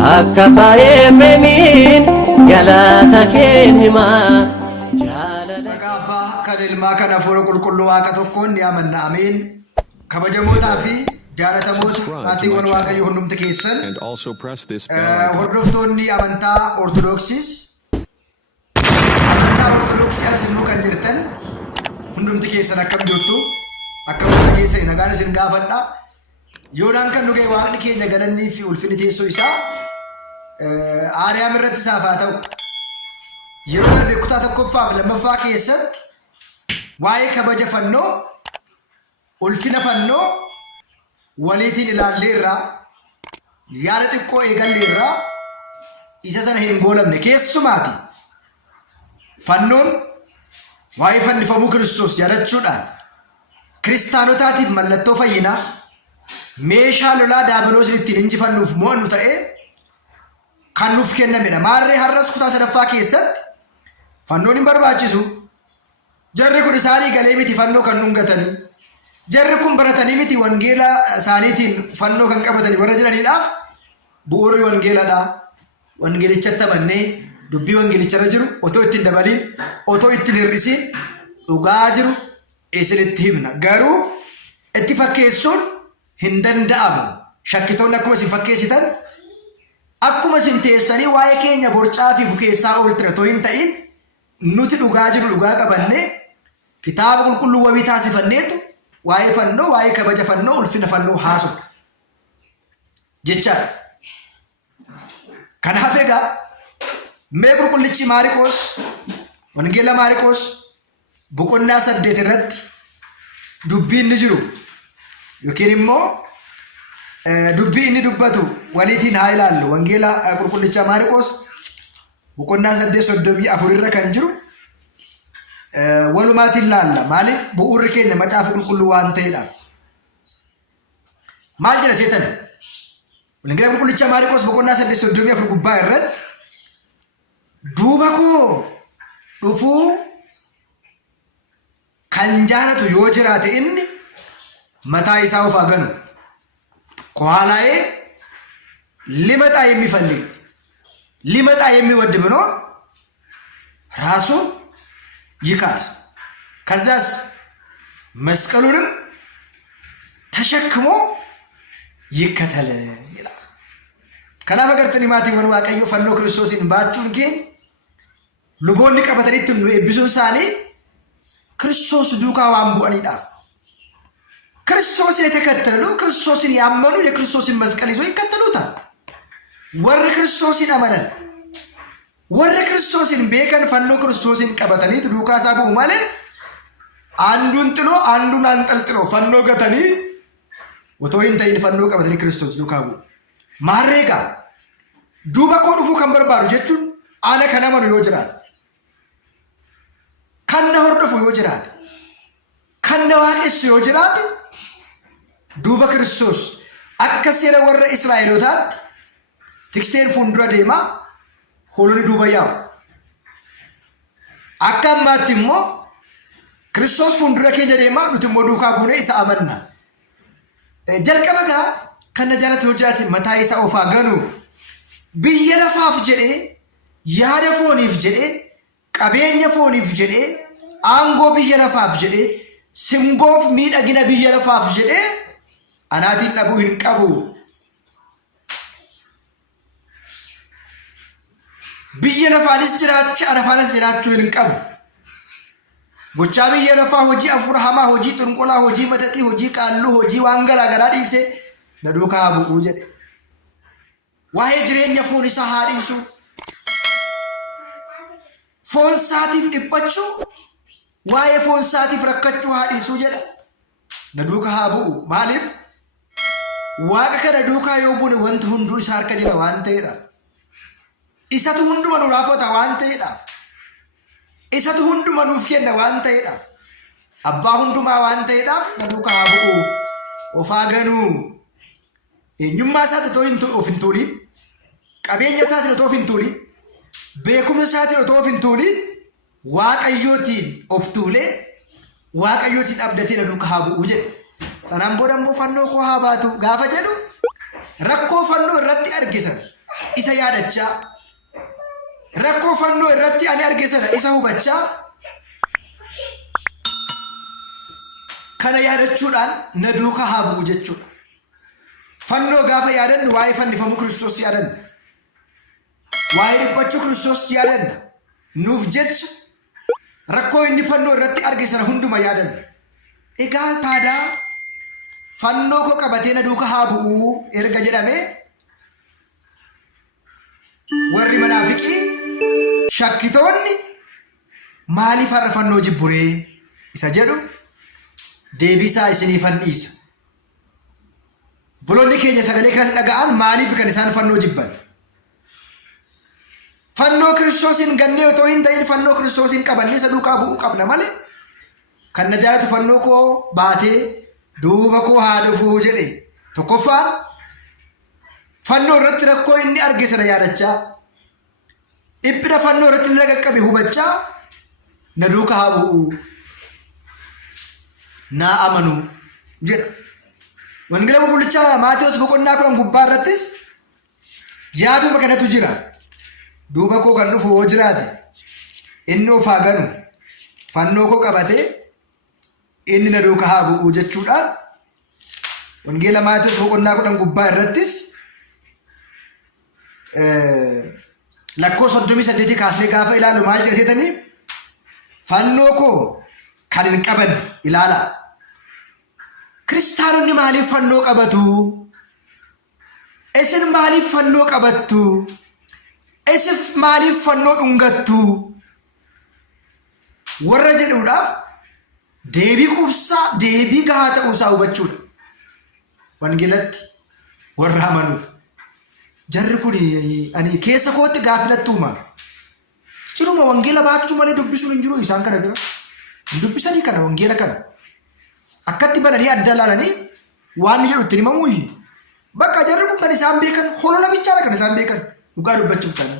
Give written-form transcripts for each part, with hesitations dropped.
Akabaye Fremin galata ken hima Abba kan ilmaa kana fuula qulqulluu waaqa tokkoon ni amanna amiin. Kabajamootaa fi jaallatamoota maatiiwwan waaqayyoo hundumti keessan hordoftoonni amantaa ortodoksiis alas immoo kan jirtan hundumti keessan akkam jirtu akkam dhageessan nagaan isin gaafadha. Yoodaan kan dhugee waaqni keenya galannii fi ulfinni teessoo isaa aariyaam irratti isaaf haa ta'u. Yeroo darbe kutaa tokkoffaa fi lammaffaa keessatti waa'ee kabaja fannoo ulfina fannoo waliitiin ilaalleerraa yaada xiqqoo eegalleerraa isa sana hin goolamne keessumaati. Fannoon waa'ee fannifamuu Kiristoos yaadachuudhaan kiristaanotaatiif mallattoo fayyinaa meeshaa lolaa daabiloos ittiin injifannuuf mo'annu ta'ee kan nuuf kennamedha. Maarree har'as kutaa sadaffaa keessatti fannoon hin barbaachisu. Jarri kun isaanii galee miti fannoo kan dhungatanii. Jarri kun baratanii miti wangeela isaaniitiin fannoo kan qabatanii warra jiraniidhaaf bu'uurri wangeeladha. Wangeelichatti amannee dubbii wangeelicharra jiru otoo ittiin dabaliin otoo ittiin hir'isiin dhugaa jiru isinitti himna. Garuu itti fakkeessuun hin danda'amu. Shakkitoonni akkuma isin fakkeessitan akkuma isin teessanii waa'ee keenya borcaa fi bukeessaa ooltira otoo hin ta'in nuti dhugaa jiru dhugaa qabannee kitaaba qulqulluu wabii taasifanneetu waa'ee fannoo waa'ee kabaja fannoo ulfina fannoo haasofna jechaadha. Kanaaf egaa mee qulqullichi Maariqoos wangeela Maariqoos boqonnaa 8 irratti dubbii inni jiru yookiin immoo dubbii inni dubbatu waliitiin haa ilaallu. Wangeela qulqullicha Maariqoos boqonnaa 8:34 irra kan jiru walumaatiin ilaalla. Maaliif bu'uurri keenya macaafa qulqulluu waan ta'eedhaaf. Maal jedha seetan? Wangeela qulqullicha Maariqoos boqonnaa 8:34 gubbaa irratti duuba koo dhufuu kan jaalatu yoo jiraate inni mataa isaa of haa ganu ከኋላዬ ሊመጣ የሚፈልግ ሊመጣ የሚወድ ቢኖር ራሱን ይካድ ከዛስ መስቀሉንም ተሸክሞ ይከተል ይላል። ከናፈ ገርተኒ ማቲወን ዋቀዮ ፈኖ ክርስቶስን ባቹን ጌ ሉቦን ቀበተሪት ነው ኤቢሱን ሳኔ ክርስቶስ ዱካ ዋምቡአኒ ዳፍ ክርስቶስን የተከተሉ ክርስቶስን ያመኑ የክርስቶስን መስቀል ይዘው ይከተሉታል። ወር ክርስቶስን አመነን ወር ክርስቶስን ቤከን ፈኖ ክርስቶስን ቀበተኒት ዱካሳ ቡ ማለት አንዱን ጥሎ አንዱን አንጠልጥሎ ፈኖ ገተኒ ወቶይን ተይን ፈኖ ቀበተኒ ክርስቶስ ዱካቡ ማሬጋ ዱባ ኮዱፉ ከንበርባሩ ጀቹን አነ ከነመኑ ይወጅራል ከነ ሆርደፉ ይወጅራል ከነ ዋቄስ ይወጅራል duuba Kiristoos akka seera warra Israa'elootaatti tikseen fuuldura deema hoolonni duuba yaa'u. Akka ammaatti immoo Kiristoos fuuldura keenya deema nuti immoo duukaa buunee isa amanna. Jalqaba gaa kan jaalatu hojjaate mataa isaa of haa ganu biyya lafaaf jedhee yaada fooniif jedhee qabeenya fooniif jedhee aangoo biyya lafaaf jedhee simboof miidhagina biyya lafaaf jedhee anaatiin dhabuu hin qabu. Biyya lafaanis jiraacha anafaanis jiraachuu hin qabu. Gochaa biyya lafaa hojii afur hamaa hojii xunqolaa hojii mataxii hojii qaalluu hojii waan garaagaraa dhiisee na duukaa bu'uu jedhe. Waa'ee jireenya foon isaa haa dhiisu. Foon isaatiif dhiphachuu waa'ee foon isaatiif rakkachuu haa dhiisuu jedha. Na duukaa haa bu'u. Maaliif? Waaqa kana duukaa yoo buune wanti hunduu isa harka jira waan ta'eedhaaf. Isatu hunduma nu raafata waan ta'eedhaaf. Isatu hunduma nuuf kenna waan ta'eedhaaf. Abbaa hundumaa waan ta'eedhaaf na duukaa haa bu'u. Of haa ganuu. Eenyummaa isaatti of hin tuulin. Qabeenya isaatiin otoo of hin tuulin. Beekumsa isaatiin otoo of hin tuulin. Waaqayyootiin of tuulee waaqayyootiin abdatee na duukaa haa bu'u jedhe. Sanaan booda immoo fannoo koo haa baatu gaafa jedhu rakkoo fannoo irratti argisan isa yaadachaa rakkoo fannoo irratti ani arge sana isa hubachaa kana yaadachuudhaan na duukaa haa bu'u jechuudha. Fannoo gaafa yaadannu waa'ee fannifamuu Kiristoos yaadanna. Waa'ee dhiphachuu Kiristoos yaadanna. Nuuf jecha rakkoo inni fannoo irratti arge sana hunduma yaadanna. Egaa taadaa fannoo koo qabatee na duukaa haa bu'u erga jedhamee warri manaafiqii shakkitoonni maaliif har'a fannoo jibburee isa jedhu deebisaa isiniifan dhiisa. Buloonni keenya sagalee kanas dhaga'an maaliif kan isaan fannoo jibban? Fannoo Kiristoosin gannee otoo hin ta'in fannoo Kiristoosin qabannee isa duukaa bu'uu qabna malee kan na jaalatu fannoo koo baatee duuba koo haa dhufuu jedhe tokkoffaan fannoo irratti rakkoo inni arge sana yaadachaa dhiphina fannoo irratti inni qaqqabe hubachaa na duukaa haa bu'u naa amanu jedha. Wangeela Qulqullichaa Maatewos boqonnaa 10 gubbaa irrattis yaaduma kanatu jira. Duuba koo kan dhufu hoo jiraate inni of haa ganu fannoo koo qabatee inni na duukaa haa bu'u jechuudhaan Wangeela Maatewos boqonnaa 10 gubbaa irrattis lakkoofsa 38 kaasnee gaafa ilaalu maal jedheetanii fannoo koo kan hin qaban ilaalaa. Kiristaanonni maaliif fannoo qabatu? Isin maaliif fannoo qabattu? Isin maaliif fannoo dhungattu? Warra jedhuudhaaf deebii qubsaa deebii gahaa ta'uusaa hubachuudha. Wangeelatti warra amanuuf jarri kun ani keessa kootti gaafilattuuma ciruma wangeela baachuu malee dubbisuun hin jiru isaan kana bira hin dubbisanii kana wangeela kana akkatti bananii adda laalanii waan jedhu itti himamuuyyi bakka jarri kun kan isaan beekan holola bichaadha kan isaan beekan dhugaa dubbachuuf ta'an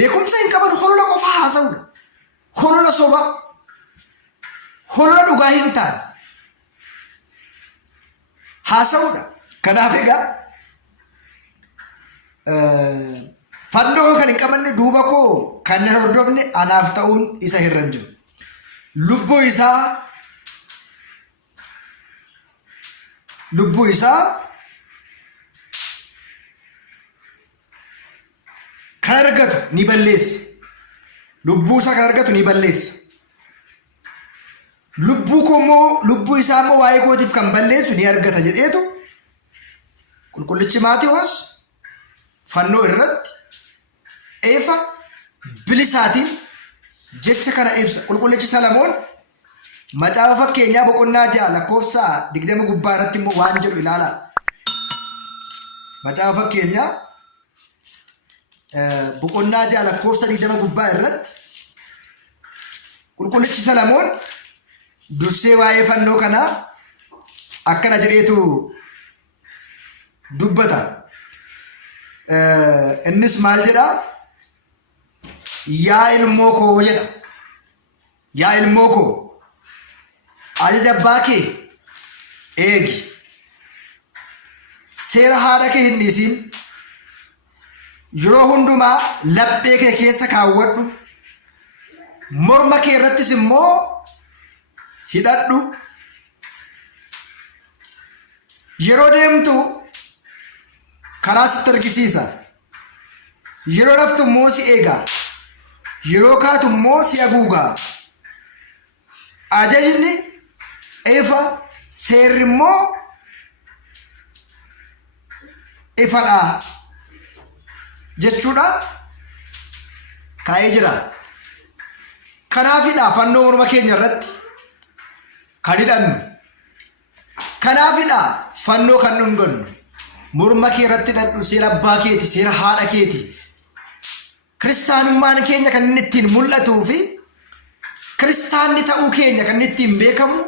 beekumsa hin qaban holola qofa haasa'uudha holola soba holola dhugaa hin taane haasa'uudha. Kanaaf egaa fannoo kan hin qabanne duuba koo kan hin hordofne anaaf ta'uun isa irra hin jiru. Lubbuu isaa kan argatu ni balleessa. Lubbuu isaa kan argatu ni balleessa. Lubbuu isaa immoo waa'ee kootiif kan balleessu ni argata jedheetu Qulqullichi Maatewos fannoo irratti eefa bilisaatiin jecha kana ibsa. Qulqullichi Salamoon macaafa fakkeenyaa boqonnaa 6 lakkoofsa 20 gubbaa irratti immoo waan jedhu ilaalaa. Macaafa fakkeenyaa boqonnaa 6 lakkoofsa 20 gubbaa irratti Qulqullichi Salamoon dursee waa'ee fannoo kanaa akkana jedheetu dubbata. Innis maal jedhaa? Yaa ilmoo koo jedha. Yaa ilmoo koo ajaja abbaa kee eegi. Seera haadha kee hin dhiisin. Yeroo hundumaa laphee kee keessa kaawwadhu. Morma kee irrattis immoo hidhadhu. Yeroo deemtu karaa sitti argisiisa. Yeroo raftu immoo si eega. Yeroo kaatu immoo si haguuga. Ajajni ifa, seerri immoo ifadha jechuudha kaa'ee jira. Kanaafidha fannoo morma keenya irratti kan hidhannu. Kanaafidha fannoo kan dhungannu. Morma kee irratti hidhadhu. Seera abbaa keeti, seera haadha keeti. Kiristaanummaan keenya kan inni ittiin mul'atuu fi kiristaanni ta'uu keenya kan inni ittiin beekamu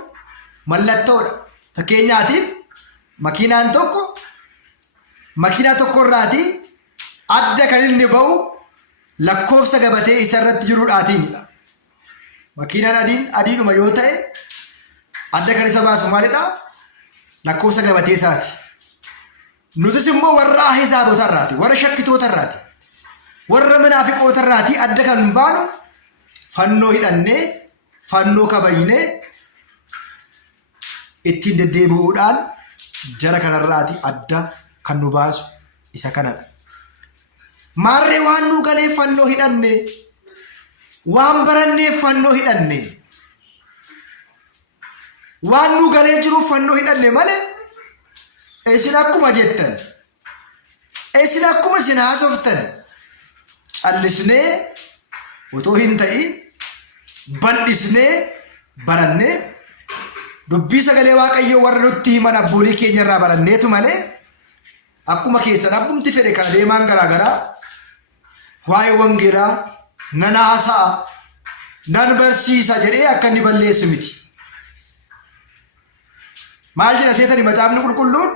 mallattoodha. Fakkeenyaatiif makiinaa tokko irraati adda kan inni ba'u lakkoofsa gabatee isa irratti jiruudhaatiinidha. Makiinaan adiidhuma yoo ta'e adda kan isa baasu maalidha? Lakkoofsa gabatee isaati. nutis immoo warra ahizaabotarraati, warra shakkitootarraati, warra munaafiqootarraati adda kan baanu fannoo hidhannee fannoo kabajnee ittiin deddeebi'uudhaan jara kanarraati adda kan nu baasu isa kanadha. Maarree waan nu galee fannoo hidhanne, waan barannee fannoo hidhanne, waan nu galee jiru fannoo hidhanne malee isin akkuma jettan, isin akkuma isin haasoftan callisnee otoo hin ta'in bal'isnee barannee dubbii sagalee Waaqayyoo warra nutti himan abboolii keenya irraa baranneetu malee akkuma keessan abbumti fedhe kana deemaan garaagaraa waa'ee wangeelaa nan haasa'a nan barsiisa jedhee akka inni balleessu miti. Maal jedha seetani macaafni qulqulluun?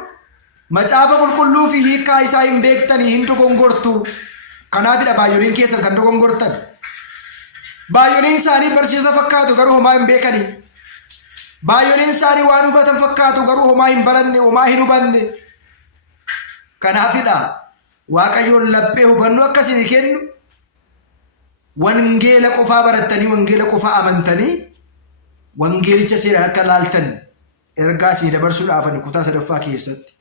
Macaafa qulqulluu fi hiikkaa isaa hin beektanii hin dogongortu. Kanaafidha baay'ooliin keessan kan dogongortan. Baay'ooliin isaanii barsiisota fakkaatu garuu homaa hin beekanii. Baay'ooliin isaanii waan hubatan fakkaatu garuu homaa hin baranne, homaa hin hubanne. Kanaafidha Waaqayyoon laphee hubannoo akkasii kennu wangeela qofaa barattanii, wangeela qofaa amantanii, wangeelicha seeraan akka laaltan ergaa sii dabarsuudhaaf kutaa 3ffaa keessatti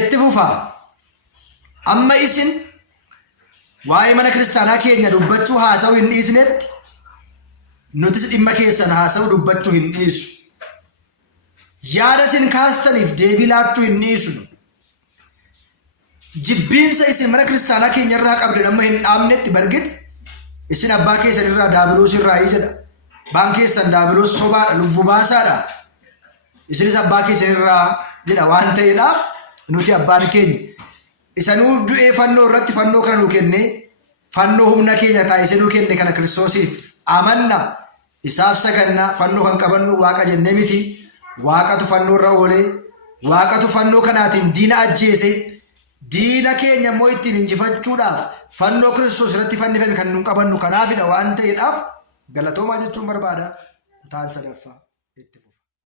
itti fufaa. Amma isin waa'ee mana kiristaanaa keenya dubbachuu haasa'uu hin dhiisnetti nutis dhimma keessan haasa'uu dubbachuu hin dhiisu. Yaada isin kaastaniif deebii laachuu hin dhiisnu. Jibbiinsa isin mana kiristaanaa keenya irraa qabdan amma hin dhaabnetti bargit isin abbaa keessan irraa daabiloos irraa jedha. Abbaan keessan daabiloos sobaadha, lubbu baasaadha. Isinis abbaa keessan irraa jedha waan ta'eedhaaf nuti abbaan keenya isa nuuf du'ee fannoo irratti fannoo kana nu kenne, fannoo humna keenya taasisee nu kenne kana Kiristoosiif amanna, isaaf saganna. Fannoo kan qabannu Waaqa jennee miti. Waaqatu fannoo irra oolee, Waaqatu fannoo kanaatiin diina ajjeese. Diina keenya immoo ittiin injifachuudhaaf fannoo Kiristoos irratti fannifame kan nu qabannu. Kanaafidha waan ta'eedhaaf galatoomaa jechuun barbaada. Kutaan 3ffaa.